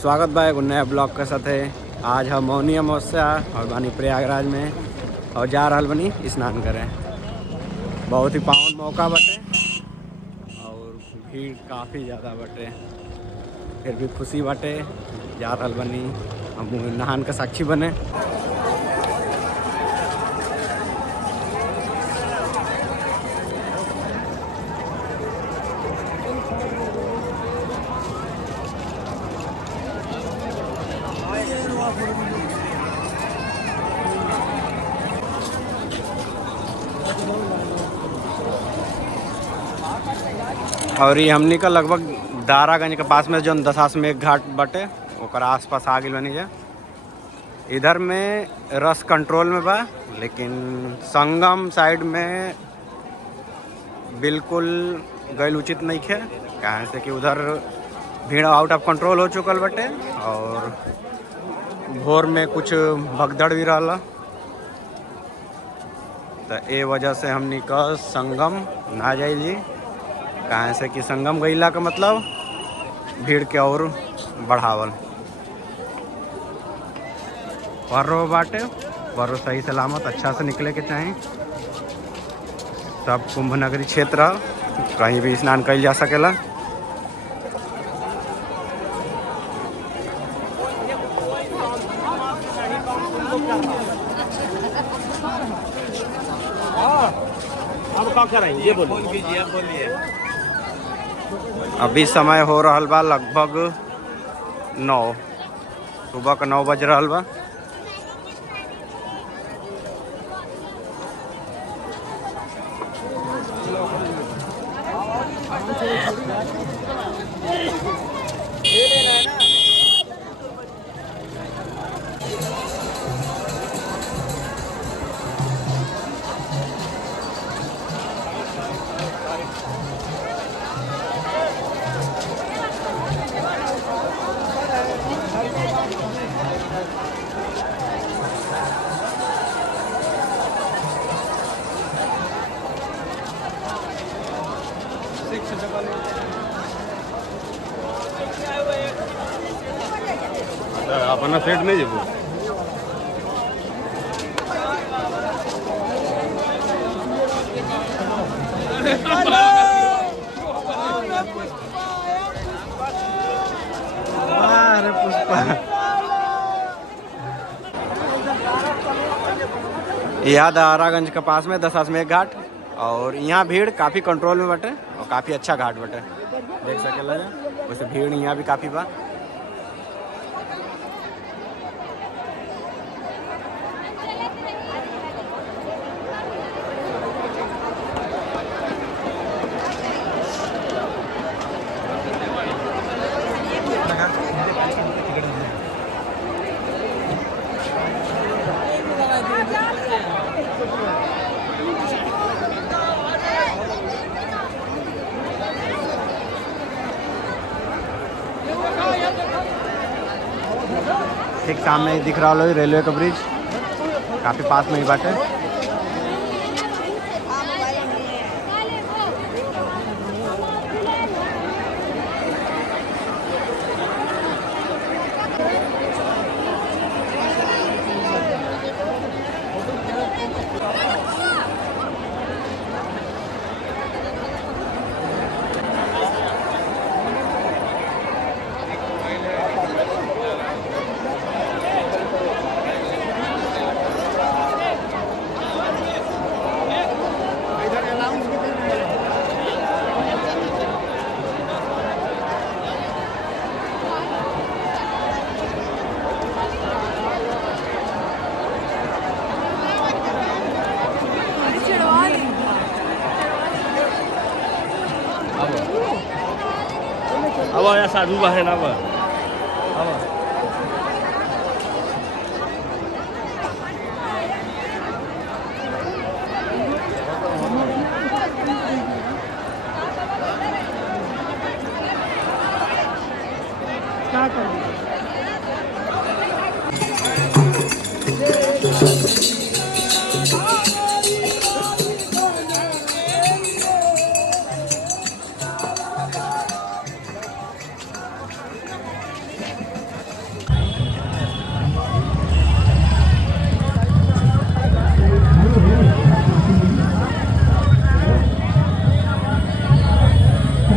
स्वागत बा एगो नया ब्लॉग के साथे। आज हम मौनी अमावस्या और बानी प्रयागराज में और जा रहल बनी स्नान करे। बहुत ही पावन मौका बटे और भीड़ काफ़ी ज़्यादा बटे, फिर भी खुशी बटे। जा रहल बनी, हम नहान के साक्षी बने। और ये हमनी का लगभग दारागंज के पास में जो दशाश्वमेध घाट बटे ओकर आसपास आ गई बनी जा। इधर में रस कंट्रोल में बा, लेकिन संगम साइड में बिल्कुल गैल उचित नहीं है, कहाँ से कि उधर भीड़ आउट ऑफ कंट्रोल हो चुकल बटे और भोर में कुछ भगदड़ भी रहा, तो ए वजह से हमनी का संगम ना जाइए। कहाँ से कि संगम गईला का मतलब भीड़ के और बढ़ावल। पर्व बाटे, पर्व सही सलामत अच्छा से निकले के चाहें। सब कुंभ नगरी क्षेत्र कहीं भी स्नान कइल जा सकेला। अब क्या करेंगे ये बोलिए। अभी समय हो रहा बा लगभग 9 सुबह का 9 बज रहा बा। अपना सेट नहीं जेबू। अरे पुष्पा, यह दारागंज के पास में दशाश्वमेध घाट और यहाँ भीड़ काफ़ी कंट्रोल में बटे और काफ़ी अच्छा घाट बटे, देख सकेला। वैसे भीड़ यहाँ भी काफ़ी बा। ठीक सामने ही दिख रहा हो रेलवे का ब्रिज, काफ़ी पास में ही बाटे। अब या साधु बाहे ना बा। क्या कर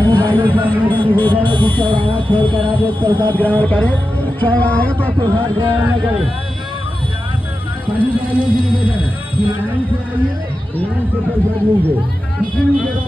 सभी भाइयों से मेरा निवेदन है कि चौराहा छोड़कर आप लोग प्रसाद ग्रहण करें, चौराहे पर प्रसाद ग्रहण न करें। सभी भाइयों से निवेदन है कि लाइन से आइए, लाइन से प्रसाद लीजिए, किसी भी जगह